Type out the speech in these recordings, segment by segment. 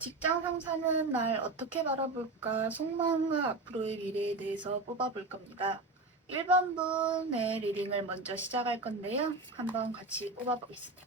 직장 상사는 날 어떻게 바라볼까? 속마음과 앞으로의 미래에 대해서 뽑아볼 겁니다. 1번 분의 리딩을 먼저 시작할 건데요. 한번 같이 뽑아보겠습니다.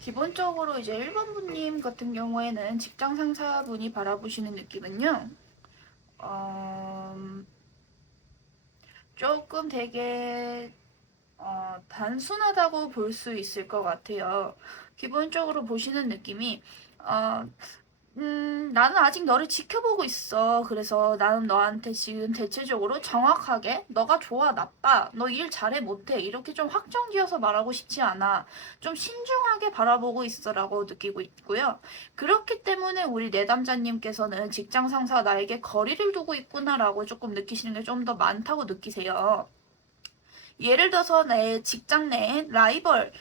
기본적으로 이제 1번 분님 같은 경우에는 직장 상사분이 바라보시는 느낌은요. 조금 되게 단순하다고 볼 수 있을 것 같아요. 기본적으로 보시는 느낌이 어, 나는 아직 너를 지켜보고 있어. 그래서 나는 너한테 지금 대체적으로 정확하게 너가 좋아, 나빠, 너 일 잘해, 못해 이렇게 좀 확정 지어서 말하고 싶지 않아. 좀 신중하게 바라보고 있어라고 느끼고 있고요. 그렇기 때문에 우리 내담자님께서는 직장 상사가 나에게 거리를 두고 있구나라고 조금 느끼시는 게 좀 더 많다고 느끼세요. 예를 들어서 내 직장 내에 라이벌,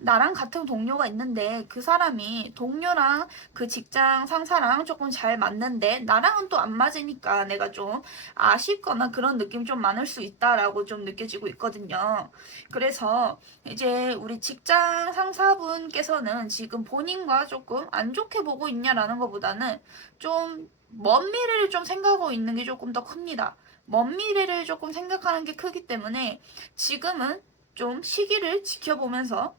나랑 같은 동료가 있는데 그 사람이 동료랑 그 직장 상사랑 조금 잘 맞는데 나랑은 또 안 맞으니까 내가 좀 아쉽거나 그런 느낌 좀 많을 수 있다라고 좀 느껴지고 있거든요. 그래서 이제 우리 직장 상사분께서는 지금 본인과 조금 안 좋게 보고 있냐라는 것보다는 좀 먼 미래를 좀 생각하고 있는 게 조금 더 큽니다. 먼 미래를 조금 생각하는 게 크기 때문에 지금은 좀 시기를 지켜보면서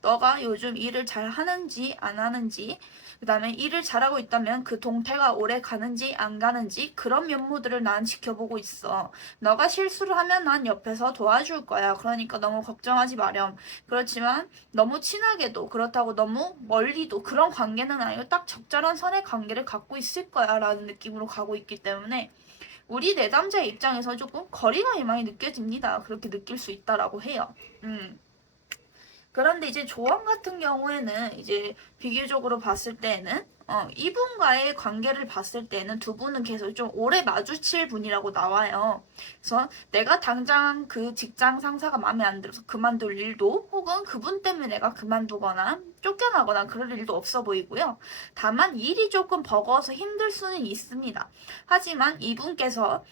너가 요즘 일을 잘 하는지 안 하는지, 그 다음에 일을 잘하고 있다면 그 동태가 오래 가는지 안 가는지 그런 면모들을 난 지켜보고 있어. 너가 실수를 하면 난 옆에서 도와줄 거야. 그러니까 너무 걱정하지 마렴. 그렇지만 너무 친하게도 그렇다고 너무 멀리도 그런 관계는 아니고 딱 적절한 선의 관계를 갖고 있을 거야 라는 느낌으로 가고 있기 때문에 우리 내담자의 입장에서 조금 거리감이 많이 느껴집니다. 그렇게 느낄 수 있다라고 해요. 음. 그런데 이제 조언 같은 경우에는 이제 비교적으로 봤을 때는 이분과의 관계를 봤을 때는 두 분은 계속 좀 오래 마주칠 분이라고 나와요. 그래서 내가 당장 그 직장 상사가 마음에 안 들어서 그만둘 일도 혹은 그분 때문에 내가 그만두거나 쫓겨나거나 그럴 일도 없어 보이고요. 다만 일이 조금 버거워서 힘들 수는 있습니다. 하지만 이분께서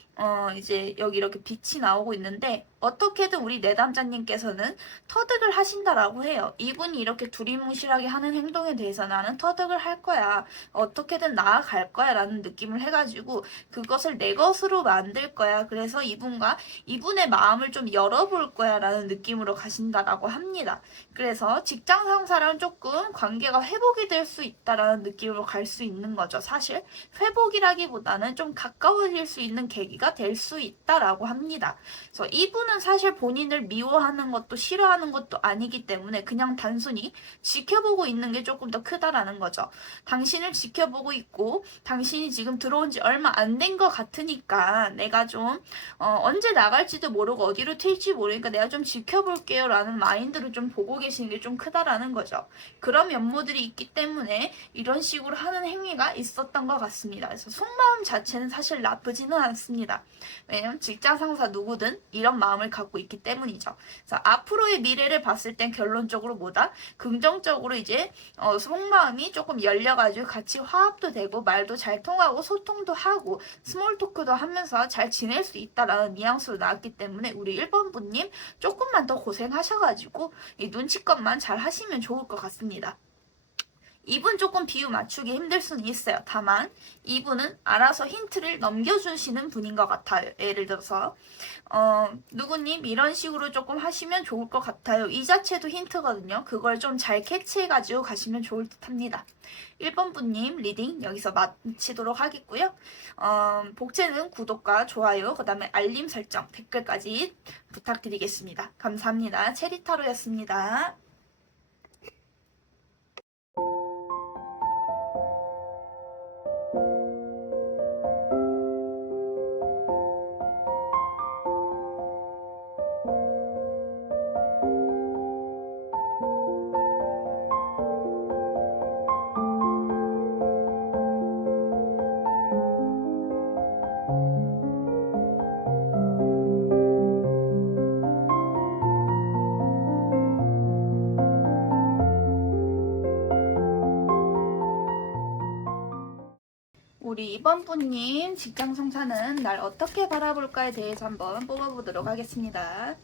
이제 여기 이렇게 빛이 나오고 있는데 어떻게든 우리 내담자님께서는 터득을 하신다라고 해요. 이분이 이렇게 두리뭉실하게 하는 행동에 대해서 나는 터득을 할 거야. 어떻게든 나아갈 거야 라는 느낌을 해가지고 그것을 내 것으로 만들 거야. 그래서 이분과 이분의 마음을 좀 열어볼 거야 라는 느낌으로 가신다라고 합니다. 그래서 직장 상사랑 조금 관계가 회복이 될 수 있다라는 느낌으로 갈 수 있는 거죠. 사실 회복이라기보다는 좀 가까워질 수 있는 계기가 될 수 있다라고 합니다. 그래서 이분은 사실 본인을 미워하는 것도 싫어하는 것도 아니기 때문에 그냥 단순히 지켜보고 있는 게 조금 더 크다라는 거죠. 당신을 지켜보고 있고 당신이 지금 들어온 지 얼마 안 된 것 같으니까 내가 좀 언제 나갈지도 모르고 어디로 튈지 모르니까 내가 좀 지켜볼게요 라는 마인드를 좀 보고 계시는 게 좀 크다라는 거죠. 그런 면모들이 있기 때문에 이런 식으로 하는 행위가 있었던 것 같습니다. 그래서 속마음 자체는 사실 나쁘지는 않습니다. 왜냐면 직장 상사 누구든 이런 마음을 갖고 있기 때문이죠. 그래서 앞으로의 미래를 봤을 땐 결론적으로 뭐다? 긍정적으로 이제 속마음이 조금 열려가지고 친해가지고 같이 화합도 되고 말도 잘 통하고 소통도 하고 스몰 토크도 하면서 잘 지낼 수 있다라는 뉘앙스로 나왔기 때문에 우리 1번 분님 조금만 더 고생하셔가지고 이 눈치껏만 잘 하시면 좋을 것 같습니다. 이분 조금 비유 맞추기 힘들 수는 있어요. 다만 이분은 알아서 힌트를 넘겨주시는 분인 것 같아요. 예를 들어서 누구님 이런 식으로 조금 하시면 좋을 것 같아요. 이 자체도 힌트거든요. 그걸 좀 잘 캐치해가지고 가시면 좋을 듯 합니다. 1번 분님 리딩 여기서 마치도록 하겠고요. 복채는 구독과 좋아요, 그 다음에 알림 설정, 댓글까지 부탁드리겠습니다. 감사합니다. 체리타로였습니다. 우리 2번 분님 직장 성사는 날 어떻게 바라볼까에 대해서 한번 뽑아보도록 하겠습니다.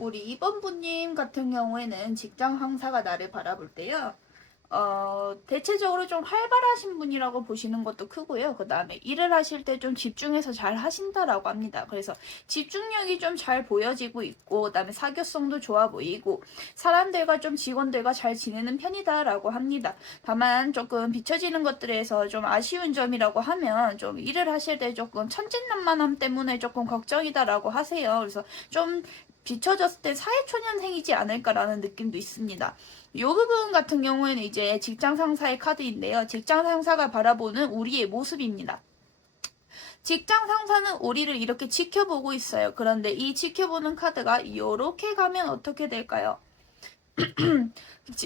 우리 2번 분님 같은 경우에는 직장 상사가 나를 바라볼 때요. 대체적으로 좀 활발하신 분이라고 보시는 것도 크고요. 그 다음에 일을 하실 때 좀 집중해서 잘 하신다라고 합니다. 그래서 집중력이 좀 잘 보여지고 있고, 그 다음에 사교성도 좋아 보이고, 사람들과 좀 직원들과 잘 지내는 편이다라고 합니다. 다만 조금 비춰지는 것들에서 좀 아쉬운 점이라고 하면 좀 일을 하실 때 조금 천진난만함 때문에 조금 걱정이다라고 하세요. 그래서 좀 비춰졌을 때 사회초년생이지 않을까라는 느낌도 있습니다. 이 부분 같은 경우에는 이제 직장 상사의 카드인데요. 직장 상사가 바라보는 우리의 모습입니다. 직장 상사는 우리를 이렇게 지켜보고 있어요. 그런데 이 지켜보는 카드가 이렇게 가면 어떻게 될까요?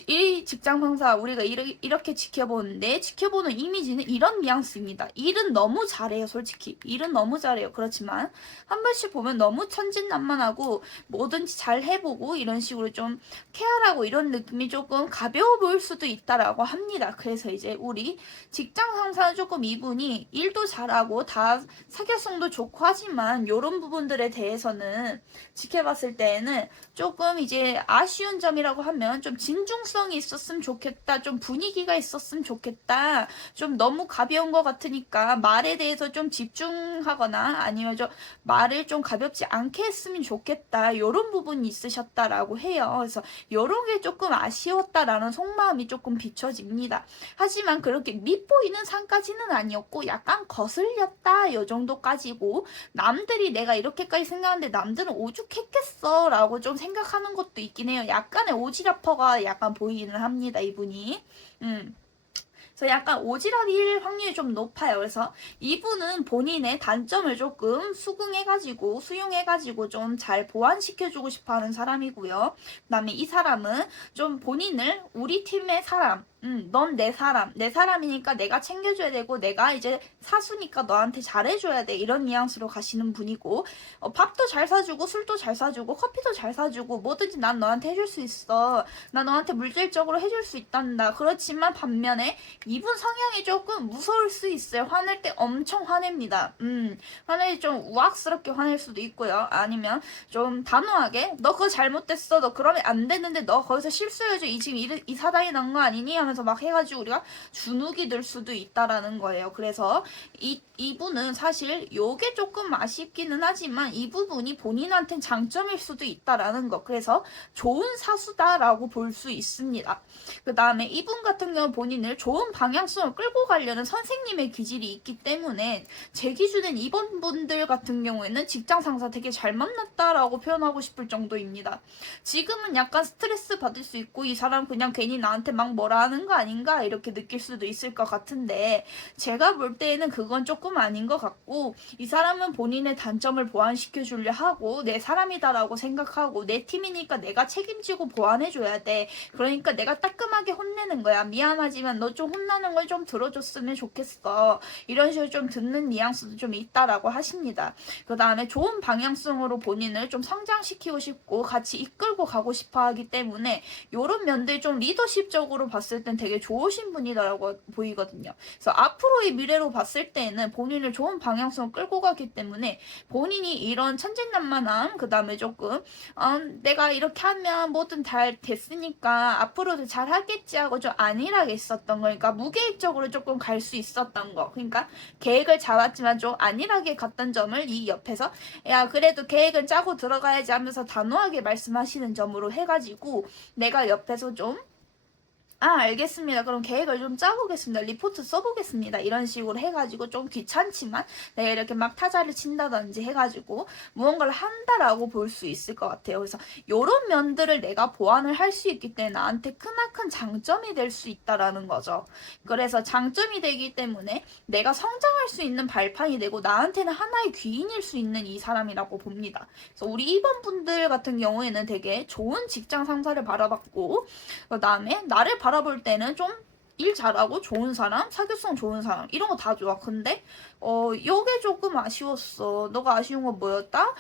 이 직장 상사 우리가 이렇게 지켜보는데 지켜보는 이미지는 이런 뉘앙스입니다. 일은 너무 잘해요. 솔직히 일은 너무 잘해요. 그렇지만 한 번씩 보면 너무 천진난만하고 뭐든지 잘 해보고 이런 식으로 좀 케어하고 이런 느낌이 조금 가벼워 보일 수도 있다라고 합니다. 그래서 이제 우리 직장 상사는 조금 이분이 일도 잘하고 다 사교성도 좋고 하지만 이런 부분들에 대해서는 지켜봤을 때에는 조금 이제 아쉬운 점이라고 하면 좀 진중성이 있었으면 좋겠다. 좀 분위기가 있었으면 좋겠다. 좀 너무 가벼운 것 같으니까 말에 대해서 좀 집중하거나 아니면 좀 말을 좀 가볍지 않게 했으면 좋겠다. 이런 부분이 있으셨다라고 해요. 그래서 이런 게 조금 아쉬웠다라는 속마음이 조금 비춰집니다. 하지만 그렇게 밉보이는 상까지는 아니었고 약간 거슬렸다. 이 정도까지고 남들이 내가 이렇게까지 생각하는데 남들은 오죽했겠어 라고 좀 생각하는 것도 있긴 해요. 약간의 오지랖퍼가 약간 보이기는 합니다. 이분이. 그래서 약간 오지랖일 확률이 좀 높아요. 그래서 이분은 본인의 단점을 조금 수긍해가지고 수용해가지고 좀 잘 보완시켜주고 싶어하는 사람이고요. 그 다음에 이 사람은 좀 본인을 우리 팀의 사람, 넌 내 사람, 내 사람이니까 내가 챙겨줘야 되고 내가 이제 사수니까 너한테 잘해줘야 돼 이런 뉘앙스로 가시는 분이고 밥도 잘 사주고 술도 잘 사주고 커피도 잘 사주고 뭐든지 난 너한테 해줄 수 있어. 나 너한테 물질적으로 해줄 수 있단다. 그렇지만 반면에 이분 성향이 조금 무서울 수 있어요. 화낼 때 엄청 화냅니다. 화낼 때 좀 우악스럽게 화낼 수도 있고요. 아니면 좀 단호하게 너 그거 잘못됐어. 너 그러면 안 되는데 너 거기서 실수해줘. 지금 이 사단이 난 거 아니니? 하면서 하면서 막 해가지고 우리가 주눅이 들 수도 있다라는 거예요. 그래서 이분은 사실 요게 조금 아쉽기는 하지만 이 부분이 본인한텐 장점일 수도 있다라는 거. 그래서 좋은 사수다라고 볼 수 있습니다. 그 다음에 이분 같은 경우 본인을 좋은 방향성을 끌고 가려는 선생님의 기질이 있기 때문에 제 기준엔 이번 분들 같은 경우에는 직장 상사 되게 잘 만났다라고 표현하고 싶을 정도입니다. 지금은 약간 스트레스 받을 수 있고 이 사람 그냥 괜히 나한테 막 뭐라 하는 거 아닌가 이렇게 느낄 수도 있을 것 같은데 제가 볼 때에는 그건 조금 아닌 것 같고 이 사람은 본인의 단점을 보완시켜 주려 하고 내 사람이다라고 생각하고 내 팀이니까 내가 책임지고 보완해줘야 돼. 그러니까 내가 따끔하게 혼내는 거야. 미안하지만 너 좀 혼나는 걸 좀 들어줬으면 좋겠어. 이런 식으로 좀 듣는 뉘앙스도 좀 있다라고 하십니다. 그 다음에 좋은 방향성으로 본인을 좀 성장시키고 싶고 같이 이끌고 가고 싶어 하기 때문에 이런 면들 좀 리더십적으로 봤을 땐 되게 좋으신 분이라고 보이거든요. 그래서 앞으로의 미래로 봤을 때는 본인을 좋은 방향성으로 끌고 가기 때문에 본인이 이런 천진난만함 그 다음에 조금 내가 이렇게 하면 뭐든 잘 됐으니까 앞으로도 잘 하겠지 하고 좀 안일하게 있었던 거니까 무계획적으로 조금 갈 수 있었던 거. 그러니까 계획을 잡았지만 좀 안일하게 갔던 점을 이 옆에서 야 그래도 계획은 짜고 들어가야지 하면서 단호하게 말씀하시는 점으로 해가지고 내가 옆에서 좀 알겠습니다. 그럼 계획을 좀 짜보겠습니다. 리포트 써보겠습니다. 이런 식으로 해가지고 좀 귀찮지만 내가 이렇게 막 타자를 친다든지 해가지고 무언가를 한다라고 볼 수 있을 것 같아요. 그래서 이런 면들을 내가 보완을 할 수 있기 때문에 나한테 크나큰 장점이 될 수 있다라는 거죠. 그래서 장점이 되기 때문에 내가 성장할 수 있는 발판이 되고 나한테는 하나의 귀인일 수 있는 이 사람이라고 봅니다. 그래서 우리 2번 분들 같은 경우에는 되게 좋은 직장 상사를 바라봤고 그 다음에 나를 바라볼 때는 좀 일 잘하고 좋은 사람, 사교성 좋은 사람 이런 거 다 좋아. 근데 요게 조금 아쉬웠어. 너가 아쉬운 건 뭐였다?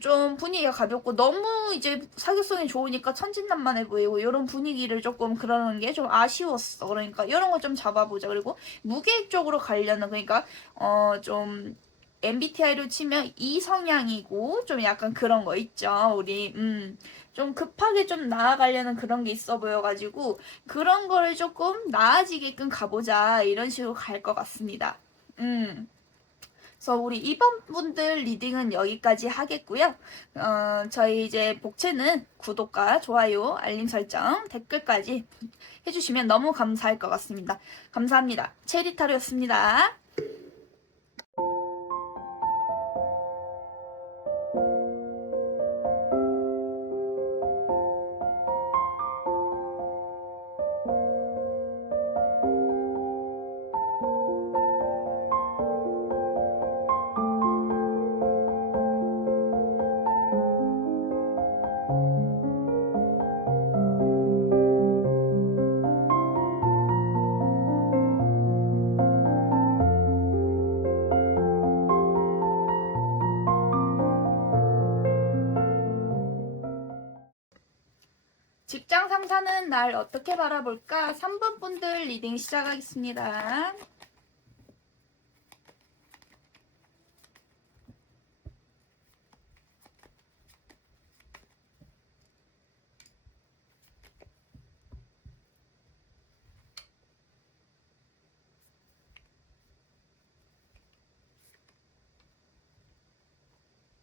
좀 분위기가 가볍고 너무 이제 사교성이 좋으니까 천진난만해 보이고 이런 분위기를 조금 그러는 게 좀 아쉬웠어. 그러니까 이런 거 좀 잡아보자. 그리고 무계획적으로 가려는 그러니까 좀 MBTI로 치면 이 성향이고 좀 약간 그런 거 있죠. 우리 좀 급하게 좀 나아가려는 그런 게 있어 보여가지고 그런 거를 조금 나아지게끔 가보자 이런 식으로 갈 것 같습니다. 그래서 우리 2번 분들 리딩은 여기까지 하겠고요. 저희 이제 복채는 구독과 좋아요, 알림 설정, 댓글까지 해주시면 너무 감사할 것 같습니다. 감사합니다. 체리타로였습니다. 직장 상사는 날 어떻게 바라볼까? 3번 분들 리딩 시작하겠습니다.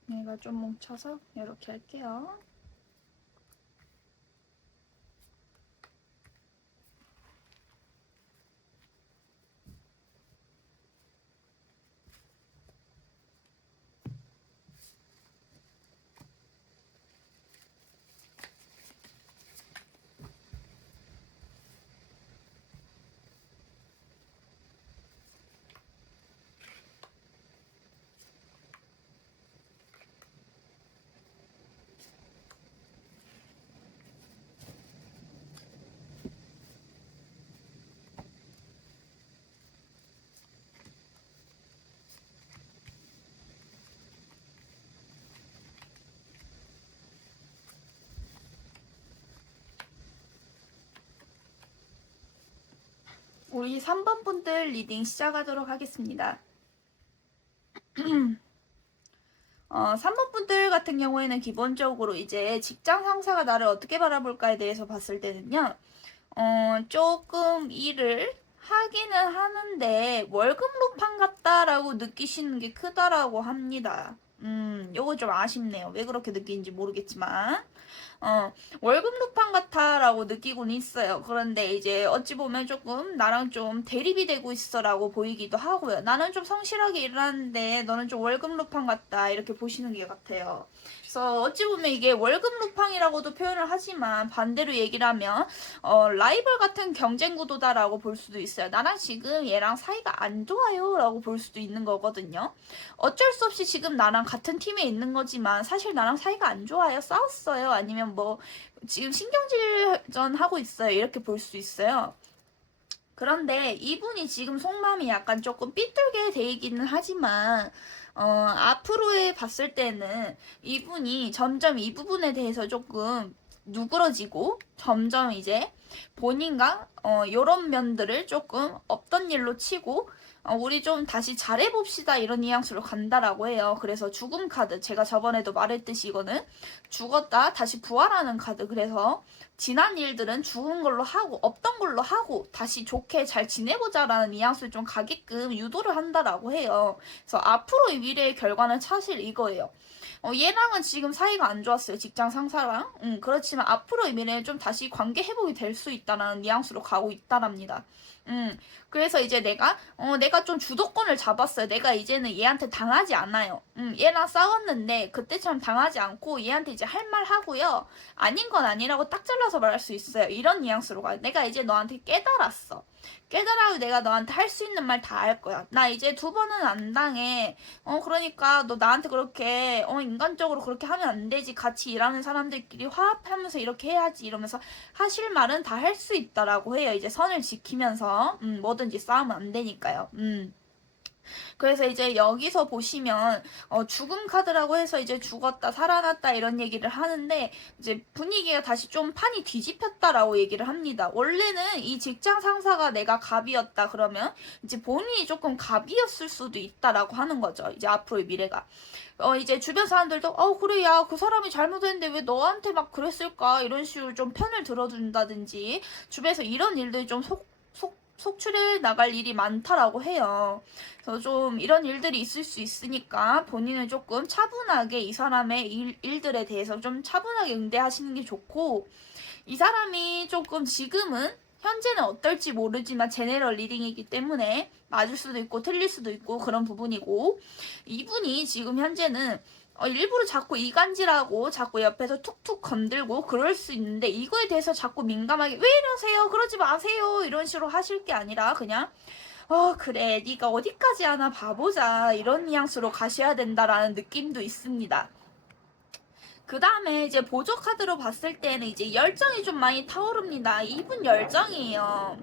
얘가 좀 뭉쳐서 이렇게 할게요. 우리 3번 분들 리딩 시작하도록 하겠습니다. 3번 분들 같은 경우에는 기본적으로 이제 직장 상사가 나를 어떻게 바라볼까에 대해서 봤을 때는요. 조금 일을 하기는 하는데 월급 루팡 같다라고 느끼시는 게 크다라고 합니다. 요거 좀 아쉽네요. 왜 그렇게 느끼는지 모르겠지만. 어, 월급 루팡 같아라고 느끼고는 있어요. 그런데 이제 어찌 보면 조금 나랑 좀 대립이 되고 있어라고 보이기도 하고요. 나는 좀 성실하게 일을 하는데 너는 좀 월급 루팡 같다 이렇게 보시는 게 같아요. 그래서 어찌 보면 이게 월급 루팡이라고도 표현을 하지만 반대로 얘기를 하면 라이벌 같은 경쟁 구도다라고 볼 수도 있어요. 나랑 지금 얘랑 사이가 안 좋아요 라고 볼 수도 있는 거거든요. 어쩔 수 없이 지금 나랑 같은 팀에 있는 거지만 사실 나랑 사이가 안 좋아요. 싸웠어요. 아니면 뭐 지금 신경질전 하고 있어요. 이렇게 볼 수 있어요. 그런데 이분이 지금 속마음이 약간 조금 삐뚤게 돼 있기는 하지만 앞으로에 봤을 때는 이분이 점점 이 부분에 대해서 조금 누그러지고 점점 이제 본인과 요런 면들을 조금 없던 일로 치고 우리 좀 다시 잘해봅시다 이런 뉘앙스로 간다라고 해요. 그래서 죽음 카드 제가 저번에도 말했듯이 이거는 죽었다 다시 부활하는 카드. 그래서 지난 일들은 죽은 걸로 하고 없던 걸로 하고 다시 좋게 잘 지내보자라는 뉘앙스를 좀 가게끔 유도를 한다라고 해요. 그래서 앞으로의 미래의 결과는 사실 이거예요. 얘랑은 지금 사이가 안 좋았어요. 직장 상사랑. 그렇지만 앞으로의 미래에 좀 다시 관계 회복이 될 수 있다라는 뉘앙스로 가고 있다랍니다. 그래서 이제 내가 좀 주도권을 잡았어요. 내가 이제는 얘한테 당하지 않아요. 얘랑 싸웠는데 그때처럼 당하지 않고 얘한테 이제 할 말 하고요. 아닌 건 아니라고 딱 잘라서 말할 수 있어요. 이런 뉘앙스로 가요. 내가 이제 너한테 깨달았어. 깨달아도 내가 너한테 할 수 있는 말 다 할 거야. 나 이제 2번은 안 당해. 그러니까 너 나한테 그렇게 인간적으로 그렇게 하면 안 되지. 같이 일하는 사람들끼리 화합하면서 이렇게 해야지. 이러면서 하실 말은 다 할 수 있다라고 해요. 이제 선을 지키면서 뭐든지 싸우면 안 되니까요. 그래서 이제 여기서 보시면 죽음 카드라고 해서 이제 죽었다 살아났다 이런 얘기를 하는데 이제 분위기가 다시 좀 판이 뒤집혔다라고 얘기를 합니다. 원래는 이 직장 상사가 내가 갑이었다 그러면 이제 본인이 조금 갑이었을 수도 있다라고 하는 거죠. 이제 앞으로의 미래가. 이제 주변 사람들도 그래 야 그 사람이 잘못했는데 왜 너한테 막 그랬을까 이런 식으로 좀 편을 들어준다든지 주변에서 이런 일들이 좀 속출해 나갈 일이 많다라고 해요. 그래서 좀 이런 일들이 있을 수 있으니까 본인은 조금 차분하게 이 사람의 일들에 대해서 좀 차분하게 응대하시는 게 좋고 이 사람이 조금 지금은 현재는 어떨지 모르지만 제네럴 리딩이기 때문에 맞을 수도 있고 틀릴 수도 있고 그런 부분이고 이분이 지금 현재는 일부러 자꾸 이간질하고 자꾸 옆에서 툭툭 건들고 그럴 수 있는데 이거에 대해서 자꾸 민감하게 왜 이러세요? 그러지 마세요. 이런 식으로 하실 게 아니라 그냥 그래 네가 어디까지 하나 봐보자 이런 뉘앙스로 가셔야 된다라는 느낌도 있습니다. 그 다음에 이제 보조 카드로 봤을 때는 이제 열정이 좀 많이 타오릅니다. 이분 열정이에요.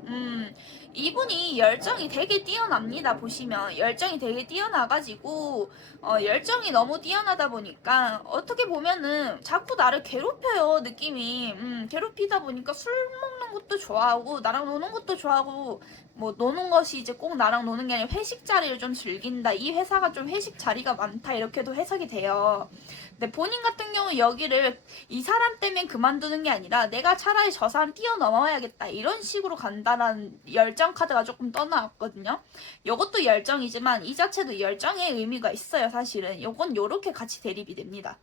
이분이 열정이 되게 뛰어납니다. 보시면 열정이 되게 뛰어나가지고 열정이 너무 뛰어나다 보니까 어떻게 보면은 자꾸 나를 괴롭혀요. 느낌이 괴롭히다 보니까 술 먹는 것도 좋아하고 나랑 노는 것도 좋아하고 뭐 노는 것이 이제 꼭 나랑 노는 게 아니라 회식 자리를 좀 즐긴다. 이 회사가 좀 회식 자리가 많다. 이렇게도 해석이 돼요. 근데 본인 같은 경우 여기를 이 사람 때문에 그만두는 게 아니라 내가 차라리 저 사람 뛰어넘어야겠다 이런 식으로 간다는 열정 카드가 조금 떠나왔거든요. 이것도 열정이지만 이 자체도 열정의 의미가 있어요. 사실은 요건 요렇게 같이 대립이 됩니다.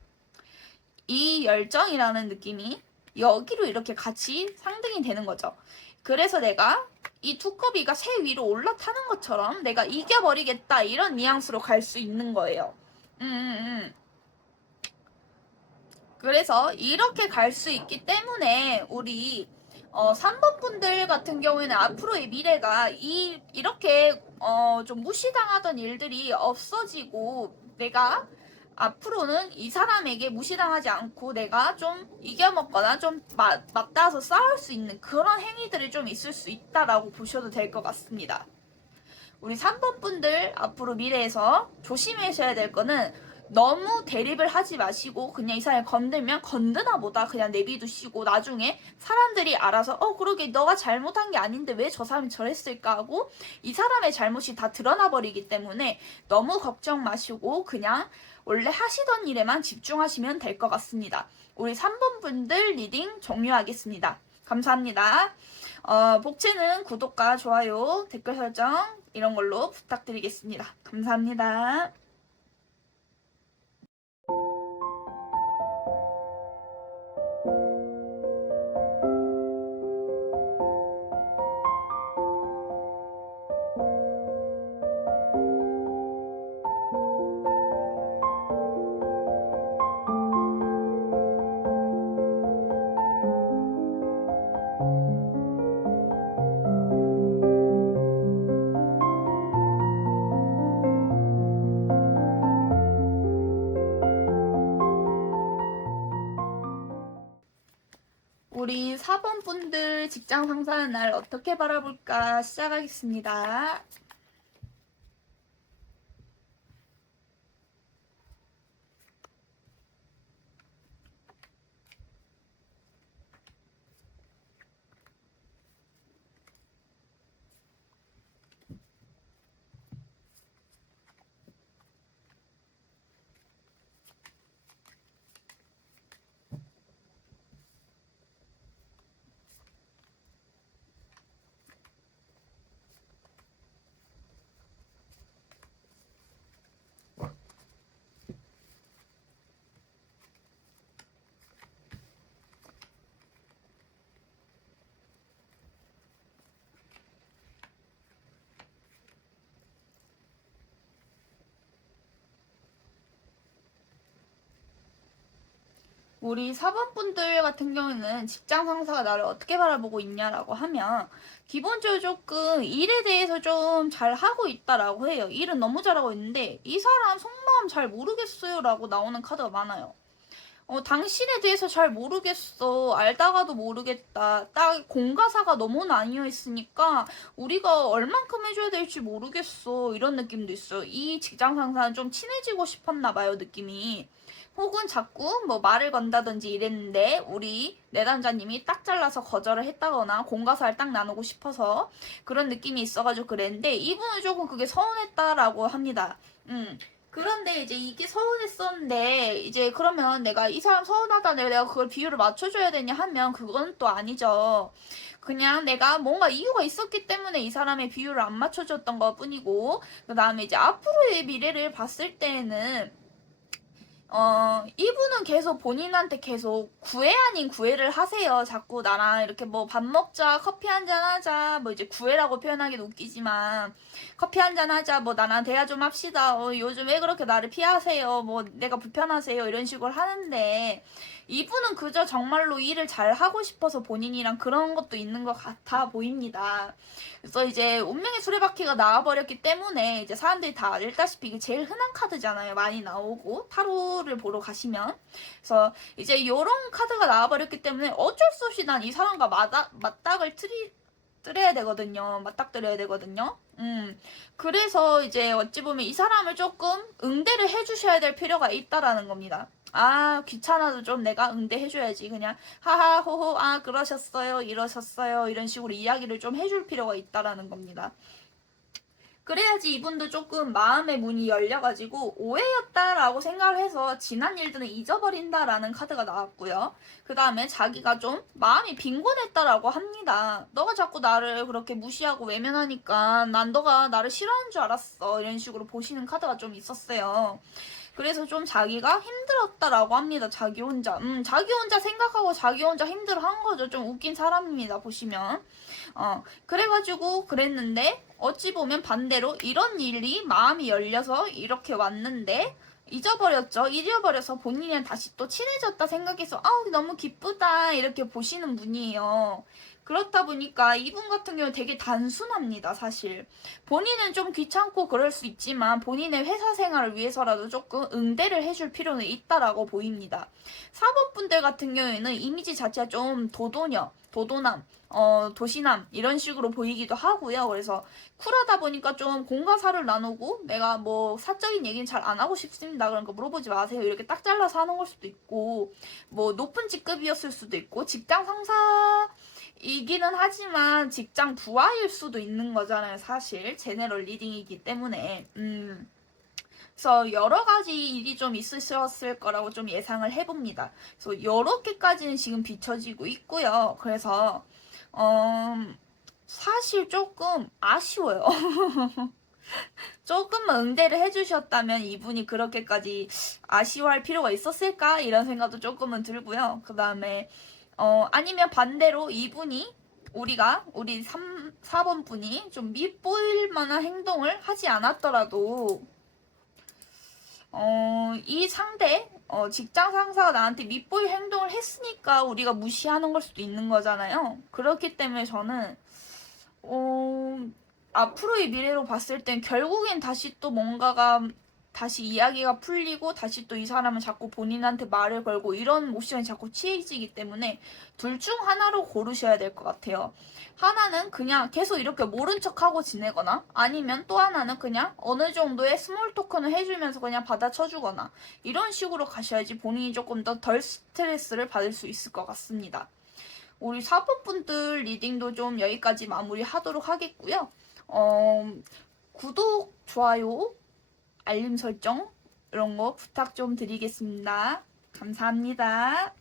이 열정이라는 느낌이 여기로 이렇게 같이 상등이 되는 거죠. 그래서 내가 이 두꺼비가 새 위로 올라타는 것처럼 내가 이겨버리겠다 이런 뉘앙스로 갈 수 있는 거예요. 그래서 이렇게 갈 수 있기 때문에 우리 3번 분들 같은 경우에는 앞으로의 미래가 이렇게 좀 무시당하던 일들이 없어지고 내가 앞으로는 이 사람에게 무시당하지 않고 내가 좀 이겨먹거나 좀 맞닿아서 싸울 수 있는 그런 행위들이 좀 있을 수 있다라고 보셔도 될 것 같습니다. 우리 3번 분들 앞으로 미래에서 조심하셔야 될 거는 너무 대립을 하지 마시고 그냥 이 사람을 건들면 건드나 보다 그냥 내비두시고 나중에 사람들이 알아서 그러게 너가 잘못한 게 아닌데 왜 저 사람이 저랬을까 하고 이 사람의 잘못이 다 드러나 버리기 때문에 너무 걱정 마시고 그냥 원래 하시던 일에만 집중하시면 될 것 같습니다. 우리 3번 분들 리딩 종료하겠습니다. 감사합니다. 복채는 구독과 좋아요, 댓글 설정 이런 걸로 부탁드리겠습니다. 감사합니다. 우리 4번 분들 직장 상사는 날 어떻게 바라볼까 시작하겠습니다. 우리 4번 분들 같은 경우는 직장 상사가 나를 어떻게 바라보고 있냐라고 하면 기본적으로 조금 일에 대해서 좀 잘하고 있다라고 해요. 일은 너무 잘하고 있는데 이 사람 속마음 잘 모르겠어요 라고 나오는 카드가 많아요. 당신에 대해서 잘 모르겠어. 알다가도 모르겠다. 딱 공과사가 너무 나뉘어 있으니까 우리가 얼만큼 해줘야 될지 모르겠어. 이런 느낌도 있어요. 이 직장 상사는 좀 친해지고 싶었나 봐요, 느낌이. 혹은 자꾸 뭐 말을 건다든지 이랬는데 우리 내담자님이 딱 잘라서 거절을 했다거나 공과사를 딱 나누고 싶어서 그런 느낌이 있어가지고 그랬는데 이분은 조금 그게 서운했다라고 합니다. 그런데 이제 이게 서운했었는데 이제 그러면 내가 이 사람 서운하다 내가 그걸 비율을 맞춰줘야 되냐 하면 그건 또 아니죠. 그냥 내가 뭔가 이유가 있었기 때문에 이 사람의 비율을 안 맞춰줬던 것 뿐이고 그 다음에 이제 앞으로의 미래를 봤을 때에는 이분은 계속 본인한테 계속 구애 아닌 구애를 하세요. 자꾸 나랑 이렇게 뭐 밥 먹자, 커피 한잔 하자, 뭐 이제 구애라고 표현하기도 웃기지만, 커피 한잔 하자, 뭐 나랑 대화 좀 합시다, 요즘 왜 그렇게 나를 피하세요, 뭐 내가 불편하세요, 이런 식으로 하는데, 이분은 그저 정말로 일을 잘 하고 싶어서 본인이랑 그런 것도 있는 것 같아 보입니다. 그래서 이제 운명의 수레바퀴가 나와버렸기 때문에 이제 사람들이 다 알다시피 이게 제일 흔한 카드잖아요. 많이 나오고 타로를 보러 가시면 그래서 이제 요런 카드가 나와버렸기 때문에 어쩔 수 없이 난 이 사람과 맞닥을 뜨려야 되거든요. 맞닥뜨려야 되거든요. 그래서 이제 어찌 보면 이 사람을 조금 응대를 해주셔야 될 필요가 있다라는 겁니다. 아, 귀찮아도 좀 내가 응대해줘야지. 그냥, 하하, 호호, 아, 그러셨어요, 이러셨어요. 이런 식으로 이야기를 좀 해줄 필요가 있다라는 겁니다. 그래야지 이분도 조금 마음의 문이 열려가지고 오해였다라고 생각을 해서 지난 일들은 잊어버린다라는 카드가 나왔고요. 그 다음에 자기가 좀 마음이 빈곤했다라고 합니다. 너가 자꾸 나를 그렇게 무시하고 외면하니까 난 너가 나를 싫어하는 줄 알았어. 이런 식으로 보시는 카드가 좀 있었어요. 그래서 좀 자기가 힘들었다라고 합니다. 자기 혼자. 자기 혼자 생각하고 자기 혼자 힘들어한 거죠. 좀 웃긴 사람입니다. 보시면. 그래가지고 그랬는데 어찌 보면 반대로 이런 일이 마음이 열려서 이렇게 왔는데 잊어버렸죠. 잊어버려서 본인이랑 다시 또 친해졌다 생각해서 아우 너무 기쁘다 이렇게 보시는 분이에요. 그렇다 보니까 이분 같은 경우는 되게 단순합니다, 사실. 본인은 좀 귀찮고 그럴 수 있지만 본인의 회사 생활을 위해서라도 조금 응대를 해줄 필요는 있다라고 보입니다. 4번 분들 같은 경우에는 이미지 자체가 좀 도도남, 도시남 이런 식으로 보이기도 하고요. 그래서 쿨하다 보니까 좀 공과 사를 나누고 내가 뭐 사적인 얘기는 잘 안 하고 싶습니다. 그러니까 물어보지 마세요. 이렇게 딱 잘라서 하는 걸 수도 있고 뭐 높은 직급이었을 수도 있고 직장 상사이기는 하지만 직장 부하일 수도 있는 거잖아요. 사실 제네럴 리딩이기 때문에 그래서 여러 가지 일이 좀 있으셨을 거라고 좀 예상을 해봅니다. 그래서 이렇게까지는 지금 비춰지고 있고요. 그래서 사실 조금 아쉬워요. 조금만 응대를 해주셨다면 이분이 그렇게까지 아쉬워할 필요가 있었을까? 이런 생각도 조금은 들고요. 그 다음에 아니면 반대로 이분이 우리 4번 분이 좀 밉보일 만한 행동을 하지 않았더라도 이 상대 직장 상사가 나한테 밉보일 행동을 했으니까 우리가 무시하는 걸 수도 있는 거잖아요. 그렇기 때문에 저는 앞으로의 미래로 봤을 땐 결국엔 다시 또 뭔가가 다시 이야기가 풀리고 다시 또 이 사람은 자꾸 본인한테 말을 걸고 이런 모션이 자꾸 취해지기 때문에 둘 중 하나로 고르셔야 될 것 같아요. 하나는 그냥 계속 이렇게 모른 척하고 지내거나 아니면 또 하나는 그냥 어느 정도의 스몰 토크는 해주면서 그냥 받아쳐주거나 이런 식으로 가셔야지 본인이 조금 더 덜 스트레스를 받을 수 있을 것 같습니다. 우리 4번 분들 리딩도 좀 여기까지 마무리하도록 하겠고요. 구독, 좋아요, 알림 설정 이런 거 부탁 좀 드리겠습니다. 감사합니다.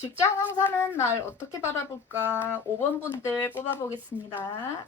직장 상사는 날 어떻게 바라볼까? 5번 분들 뽑아보겠습니다.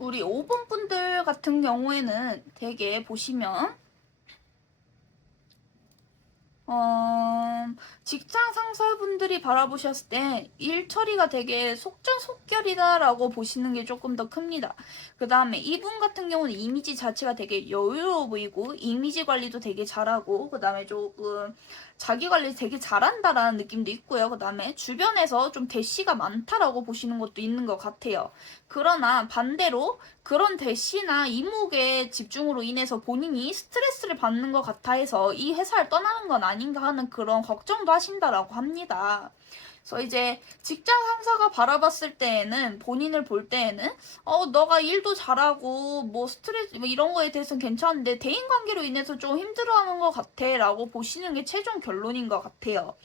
우리 5번 분들 같은 경우에는 되게 보시면 직장 상사분들이 바라보셨을 때 일 처리가 되게 속전속결이다라고 보시는 게 조금 더 큽니다. 그 다음에 이분 같은 경우는 이미지 자체가 되게 여유로워 보이고 이미지 관리도 되게 잘하고 그 다음에 조금 자기 관리 되게 잘한다라는 느낌도 있고요. 그 다음에 주변에서 좀 대시가 많다라고 보시는 것도 있는 것 같아요. 그러나 반대로 그런 대시나 이목의 집중으로 인해서 본인이 스트레스를 받는 것 같아 해서 이 회사를 떠나는 건 아닌가 하는 그런 걱정도 하신다라고 합니다. 그래서 이제 직장 상사가 바라봤을 때에는 본인을 볼 때에는 너가 일도 잘하고 뭐 스트레스 뭐 이런 거에 대해서는 괜찮은데 대인 관계로 인해서 좀 힘들어하는 것 같아라고 보시는 게 최종 결론인 것 같아요.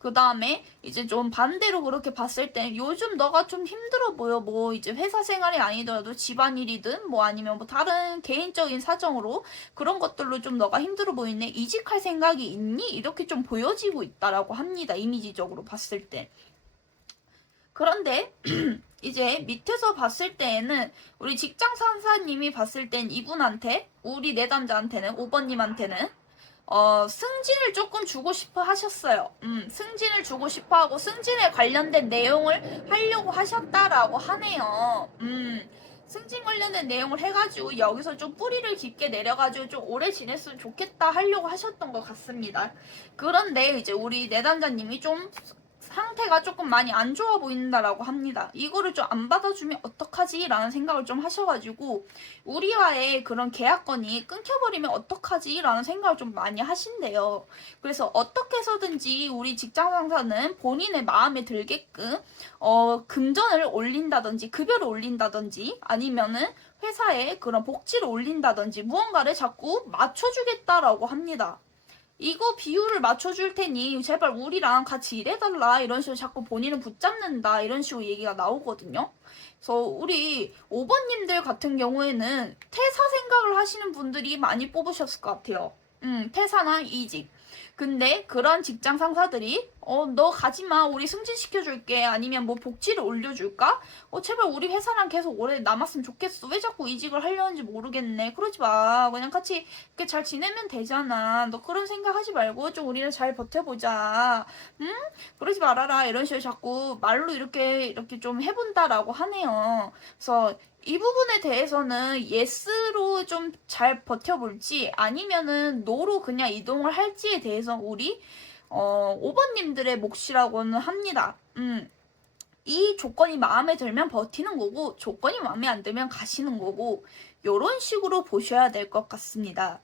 그 다음에 이제 좀 반대로 그렇게 봤을 때 요즘 너가 좀 힘들어 보여. 뭐 이제 회사 생활이 아니더라도 집안일이든 뭐 아니면 뭐 다른 개인적인 사정으로 그런 것들로 좀 너가 힘들어 보이네. 이직할 생각이 있니? 이렇게 좀 보여지고 있다라고 합니다. 이미지적으로 봤을 때. 그런데 이제 밑에서 봤을 때에는 우리 직장 상사님이 봤을 땐 이분한테 우리 내담자한테는 5번님한테는 승진을 조금 주고 싶어 하셨어요. 승진을 주고 싶어 하고 승진에 관련된 내용을 하려고 하셨다라고 하네요. 승진 관련된 내용을 해가지고 여기서 좀 뿌리를 깊게 내려가지고 좀 오래 지냈으면 좋겠다 하려고 하셨던 것 같습니다. 그런데 이제 우리 내담자님이 좀 상태가 조금 많이 안 좋아 보인다라고 합니다. 이거를 좀 안 받아주면 어떡하지? 라는 생각을 좀 하셔가지고 우리와의 그런 계약건이 끊겨버리면 어떡하지? 라는 생각을 좀 많이 하신대요. 그래서 어떻게 해서든지 우리 직장 상사는 본인의 마음에 들게끔 금전을 올린다든지 급여를 올린다든지 아니면은 회사에 그런 복지를 올린다든지 무언가를 자꾸 맞춰주겠다라고 합니다. 이거 비율을 맞춰줄 테니 제발 우리랑 같이 일해달라 이런 식으로 자꾸 본인을 붙잡는다 이런 식으로 얘기가 나오거든요. 그래서 우리 5번님들 같은 경우에는 퇴사 생각을 하시는 분들이 많이 뽑으셨을 것 같아요. 퇴사나 이직. 근데 그런 직장 상사들이 너 가지마 우리 승진시켜줄게 아니면 뭐 복지를 올려줄까? 제발 우리 회사랑 계속 오래 남았으면 좋겠어. 왜 자꾸 이직을 하려는지 모르겠네. 그러지 마. 그냥 같이 이렇게 잘 지내면 되잖아. 너 그런 생각하지 말고 좀 우리를 잘 버텨보자. 응? 그러지 말아라. 이런 식으로 자꾸 말로 이렇게 좀 해본다라고 하네요. 그래서 이 부분에 대해서는 예스로 좀 잘 버텨볼지 아니면은 노로 그냥 이동을 할지에 대해서 우리 5번님들의 몫이라고는 합니다. 이 조건이 마음에 들면 버티는 거고 조건이 마음에 안 들면 가시는 거고 요런 식으로 보셔야 될 것 같습니다.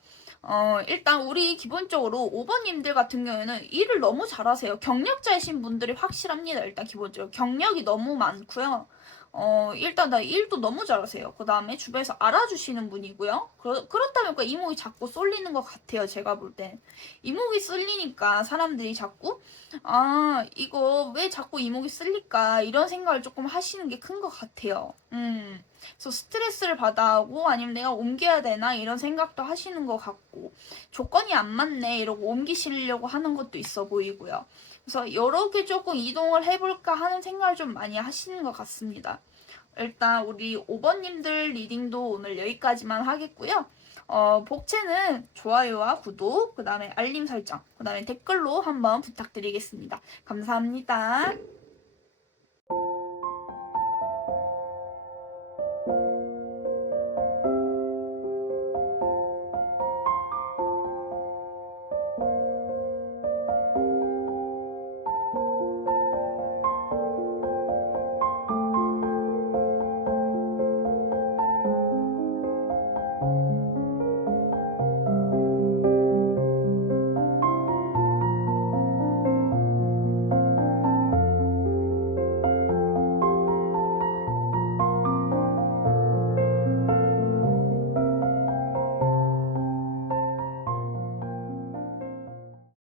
일단 우리 기본적으로 5번님들 같은 경우에는 일을 너무 잘하세요. 경력자이신 분들이 확실합니다. 일단 기본적으로 경력이 너무 많고요. 일단 나 일도 너무 잘하세요. 그 다음에 주변에서 알아주시는 분이고요. 그렇다 보니까 이목이 자꾸 쏠리는 것 같아요. 제가 볼 땐. 이목이 쏠리니까 사람들이 자꾸 이거 왜 자꾸 이목이 쓸릴까 이런 생각을 조금 하시는 게 큰 것 같아요. 그래서 스트레스를 받아하고 아니면 내가 옮겨야 되나 이런 생각도 하시는 것 같고 조건이 안 맞네 이러고 옮기시려고 하는 것도 있어 보이고요. 그래서 이렇게 조금 이동을 해볼까 하는 생각을 좀 많이 하시는 것 같습니다. 일단 우리 5번님들 리딩도 오늘 여기까지만 하겠고요. 복채는 좋아요와 구독, 그 다음에 알림 설정, 그 다음에 댓글로 한번 부탁드리겠습니다. 감사합니다.